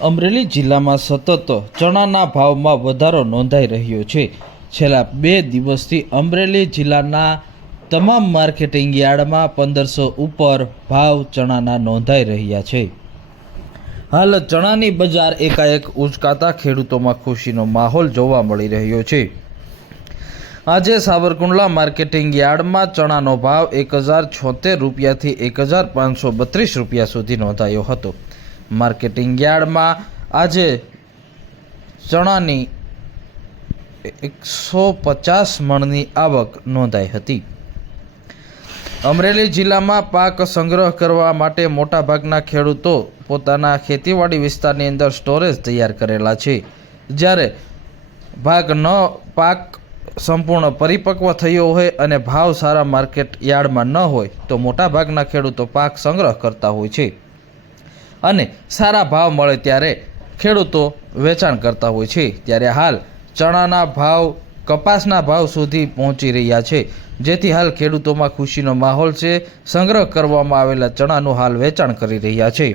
અમરેલી જિલ્લામાં સતત ચણાના ભાવમાં વધારો નોંધાઈ રહ્યો છે। છેલ્લા 2 દિવસથી અમરેલી જિલ્લાના તમામ માર્કેટિંગ યાર્ડમાં 1500 ઉપર ભાવ ચણાના નોંધાઈ રહ્યા છે। હાલ ચણાની બજાર એકાએક ઉંચકાતા ખેડૂતોમાં ખુશીનો માહોલ જોવા મળી રહ્યો છે। આજે સાવરકુંડલા માર્કેટિંગ યાર્ડમાં ચણાનો ભાવ 1076 રૂપિયાથી 1532 રૂપિયા સુધી નોંધાયો હતો। માર્કેટિંગ યાર્ડમાં આજે ચણાની 150 મણની આવક નોંધાઈ હતી। અમરેલી જિલ્લામાં પાક સંગ્રહ કરવા માટે મોટાભાગના ખેડૂતો પોતાના ખેતીવાડી વિસ્તારની અંદર સ્ટોરેજ તૈયાર કરેલા છે। જ્યારે પાક સંપૂર્ણ પરિપક્વ થયો હોય અને ભાવ સારા માર્કેટ યાર્ડમાં ન હોય તો મોટાભાગના ખેડૂતો પાક સંગ્રહ કરતા હોય છે અને સારા ભાવ મળે ત્યારે ખેડૂતો વેચાણ કરતા હોય છે। ત્યારે હાલ ચણાના ભાવ કપાસના ભાવ સુધી પહોંચી રહ્યા છે, જેથી હાલ ખેડૂતોમાં ખુશીનો માહોલ છે। સંગ્રહ કરવામાં આવેલા ચણાનું હાલ વેચાણ કરી રહ્યા છે।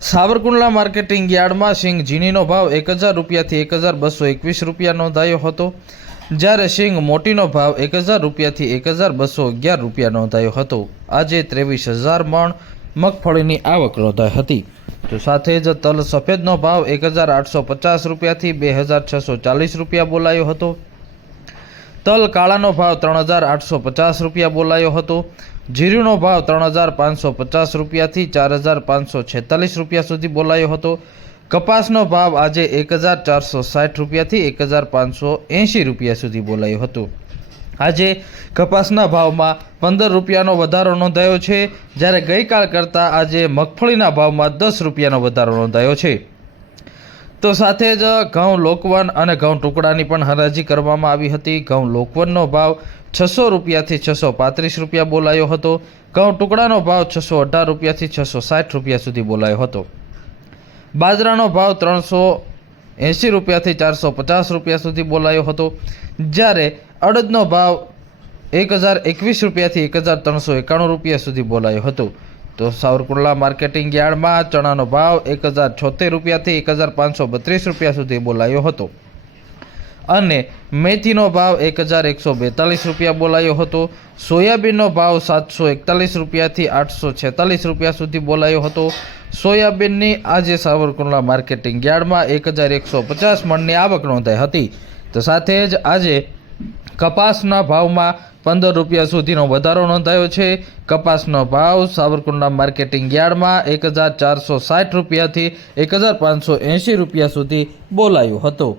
સાવરકુંડલા માર્કેટિંગ યાર્ડમાં સિંગ ઝીણીનો ભાવ 1000 રૂપિયાથી 1221 રૂપિયા નોંધાયો હતો, જ્યારે સિંગ મોટીનો ભાવ 1000 રૂપિયાથી 1211 રૂપિયા નોંધાયો હતો। આજે 23000 મણ મગફળીની આવક નોંધાઈ હતી। તો સાથે જ તલ સફેદનો ભાવ 1850 રૂપિયાથી 2640 રૂપિયા બોલાયો હતો। તલ કાળાનો ભાવ 3850 રૂપિયા બોલાયો હતો। જીરુનો ભાવ 3550 રૂપિયાથી 4546 રૂપિયા સુધી બોલાયો હતો। કપાસનો ભાવ આજે 1460 રૂપિયાથી 1580 રૂપિયા સુધી બોલાયો હતો। આજે કપાસના ભાવમાં 15 રૂપિયાનો વધારો નોંધાયો છે, જ્યારે ગઈકાલ કરતાં આજે મગફળીના ભાવમાં 10 રૂપિયાનો વધારો નોંધાયો છે। તો સાથે જ ઘઉં લોકવન અને ઘઉં ટુકડાની પણ હરાજી કરવામાં આવી હતી। ઘઉં લોકવનનો ભાવ 600 રૂપિયાથી 635 રૂપિયા બોલાયો હતો। ઘઉં ટુકડાનો ભાવ 618 રૂપિયાથી 660 રૂપિયા સુધી બોલાયો હતો। બાજરાનો ભાવ 380 રૂપિયાથી 450 રૂપિયા સુધી બોલાયો હતો, જ્યારે અડદનો ભાવ 1021 રૂપિયાથી 1391 રૂપિયા સુધી બોલાયો હતો। તો સાવરકુંડલા માર્કેટિંગ યાર્ડમાં ચણાનો ભાવ 1076 રૂપિયાથી 1532 રૂપિયા સુધી બોલાયો હતો અને મેથીનો ભાવ 1142 રૂપિયા બોલાયો હતો। સોયાબીનનો ભાવ 741 રૂપિયાથી 846 રૂપિયા સુધી બોલાયો હતો। સોયાબીનની આજે સાવરકુંડલા માર્કેટિંગ યાર્ડમાં 1150 મણની આવક નોંધાઈ હતી। તો સાથે જ આજે કપાસના ભાવમાં 15 રૂપિયા સુધીનો વધારો નોંધાયો છે। કપાસનો ભાવ સાવરકુંડલા માર્કેટિંગ યાર્ડમાં 1460 રૂપિયાથી 1580 રૂપિયા સુધી બોલાયો હતો।